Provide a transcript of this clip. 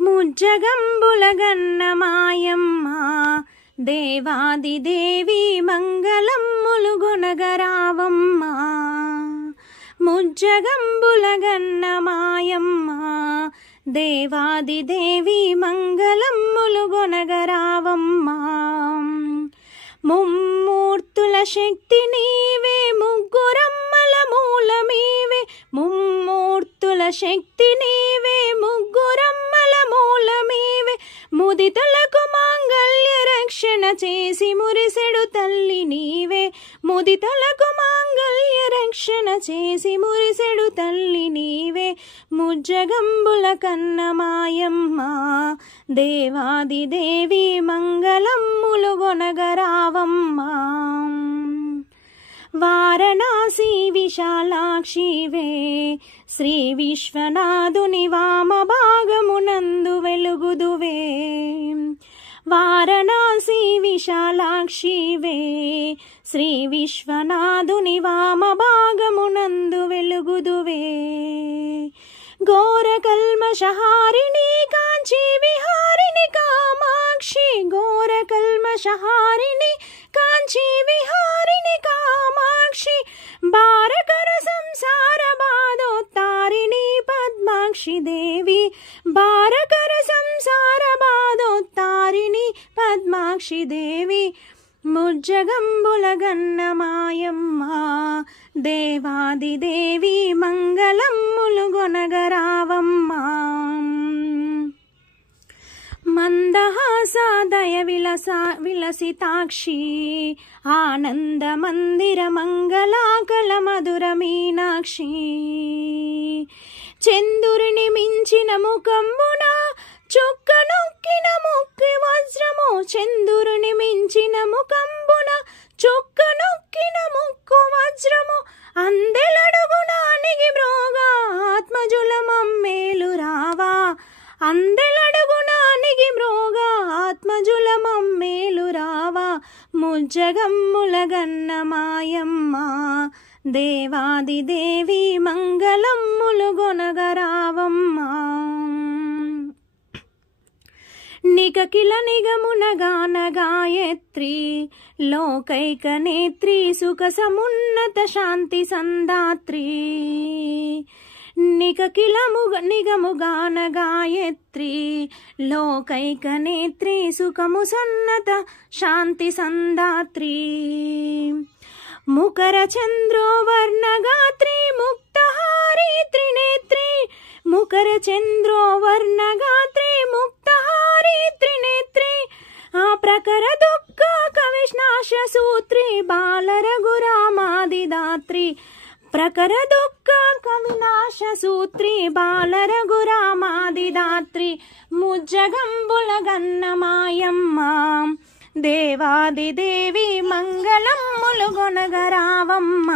ముజ్జగంబులగన్న మాయమ్మ దేవాది దేవి మంగళమ్ములు గొనగరావమ్మ. ముజ్జగంబులగన్న మాయమ్మ దేవాది దేవి మంగళమ్ములు గొనగరావమ్మ. ముమ్మూర్తుల శక్తి నీవే ముగ్గురమ్మల మూలమీవే. ముమ్మూర్తుల శక్తి నీవే ముగ్గురమ్మల మూలమీవే. ముదితలకు మాంగళ్య రక్షణ చేసి మురిసెడు తల్లి నీవే. ముదితలకు మాంగళ్య రక్షణ చేసి మురిసెడు తల్లి నీవే. ముజ్జగంబుల కన్న మాయమ్మ దేవాది దేవి మంగళమ్ములు గొనగరావమ్మ. వారణాసి విశాలాక్షివే శ్రీ విశ్వనాథుని వామ భాగమునందు వెలుగుదువే. వారణాసి విశాలాక్షివే శ్రీ విశ్వనాథుని వామ భాగమునందు వెలుగుదువే. ఘోర కల్మషహారిణి కాంచీ విహారిణి కామాక్షి. ఘోర కల్మషహారిణి కాంచీ విహారిణి కామాక్షి. బారకర సంసార బాధోత్తారిణి పద్మాక్షి దేవి. బారకర సంసార బాధోత్తారిణి పద్మాక్షి దేవి. ముజ్జగంబులగన్న మాయమ్మ దేవాది దేవి మంగళమ్ములు గొనగరావమ్మ. మందహాసాదయ విలసితాక్షి ఆనంద మందిర మంగళాకల మధుర మీనాక్షి. చంద్రుని మించిన ముఖంబున చుక్క నొక్కిన ముక్కి వజ్రము. చంద్రుని మించిన ముఖంబున చుక్క నొక్కిన ముక్కు వజ్రము. అందెలడుగున నిగి మ్రోగా ఆత్మజుల మమ్మేలు రావా. అందెలడుగున నిగి మ్రోగా ఆత్మజుల మమ్మేలు రావా. ముజ్జగమ్ములగన్న మాయమ్మ దేవాది దేవి మంగళమ్ములు గొనగరావమ్మ. నిఖిల నిగమునగాన గాయత్రి లోకైక నేత్రి సుఖ సమున్నత శాంతి సందాత్రి. నిఖిల నిగముగాన గాయత్రి లోకైక నేత్రి సుఖము సన్నత శాంతి సందాత్రి. ముకర చంద్రోవర్ణగాత్రి ముక్తహారి త్రినేత్రి. ముకర చంద్రోవర్ణగాత్రి ముక్తహారి త్రినేత్రి. ఆ ప్రకర దుఃఖ కవినాశ సూత్రి బాలరఘురామాదిదాత్రి. ప్రకర దుఃఖ కవినాశ సూత్రి బాలరఘురామాదిదాత్రి. ముజ్జగంబులగన్న మాయమ్మ దేవాది దేవి మంగళమ్ములు గొనగరావమ్మ.